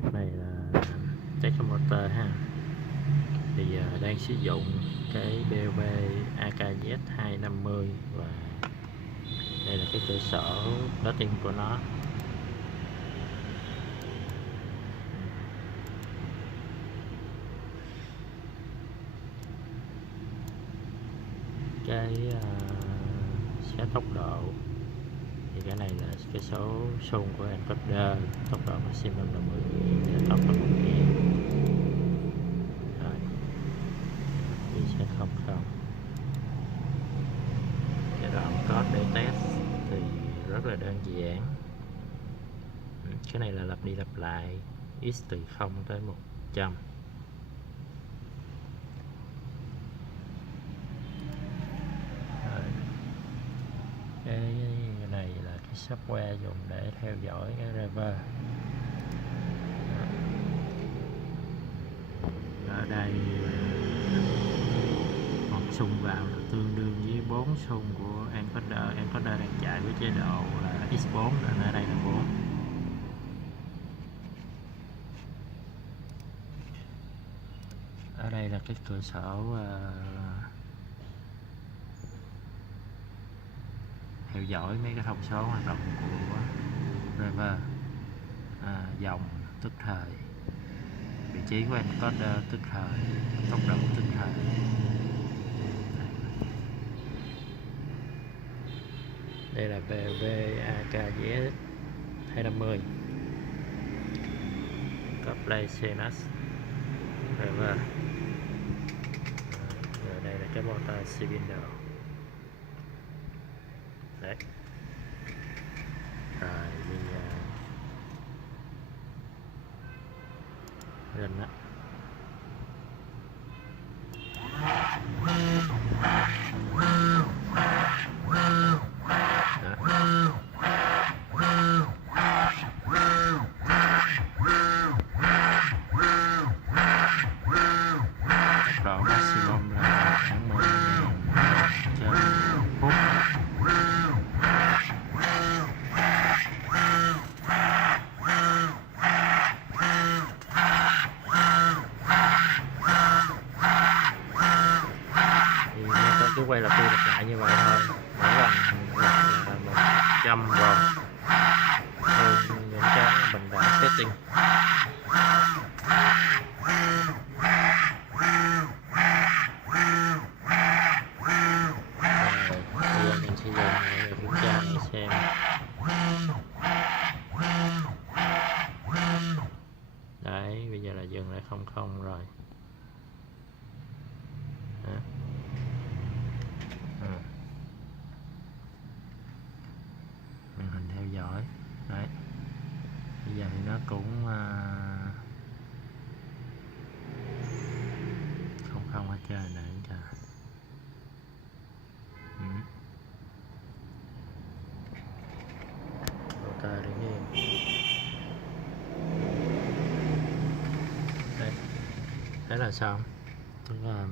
clip này là Tesla Motor ha. Thì đang sử dụng cái BOB AKZ 250 và đây là cái cơ sở rating của nó. Cái xét tốc độ thì cái này là cái số xung của encoder, tốc độ maximum là 10 tốc là 1.000. Rồi đi sẽ không cái đoạn code để test thì rất là đơn giản. Cái này là lặp đi lặp lại x từ 0 tới 100. Cái này là cái software dùng để theo dõi cái driver. Ở đây một xung vào là tương đương với 4 xung của encoder. Encoder đang chạy với chế độ là x4 nên ở đây là 4. Ở đây là cái cửa sổ theo dõi mấy cái thông số hoạt động của driver, dòng tức thời, vị trí của encoder tức thời, tốc độ tức thời. Đây là BOB AKZ 250 Play Senus driver. Rồi đây là cái motor cylinder. Đấy. Rồi bây giờ lên đó. Tốc độ maximum là khoảng 10.000 trên phút. Cứ quay lặp đi lặp lại như vậy thôi, mỗi lần là 100 rồi hơn những cái mình đã setting. Bây giờ mình sẽ dùng để kiểm tra để xem. Đấy, bây giờ là dừng lại 00 rồi. Đó. Màn hình theo dõi. Đấy, bây giờ thì nó cũng không ở trên này trời. Motor đứng yên. Đấy, thế là xong. Tức là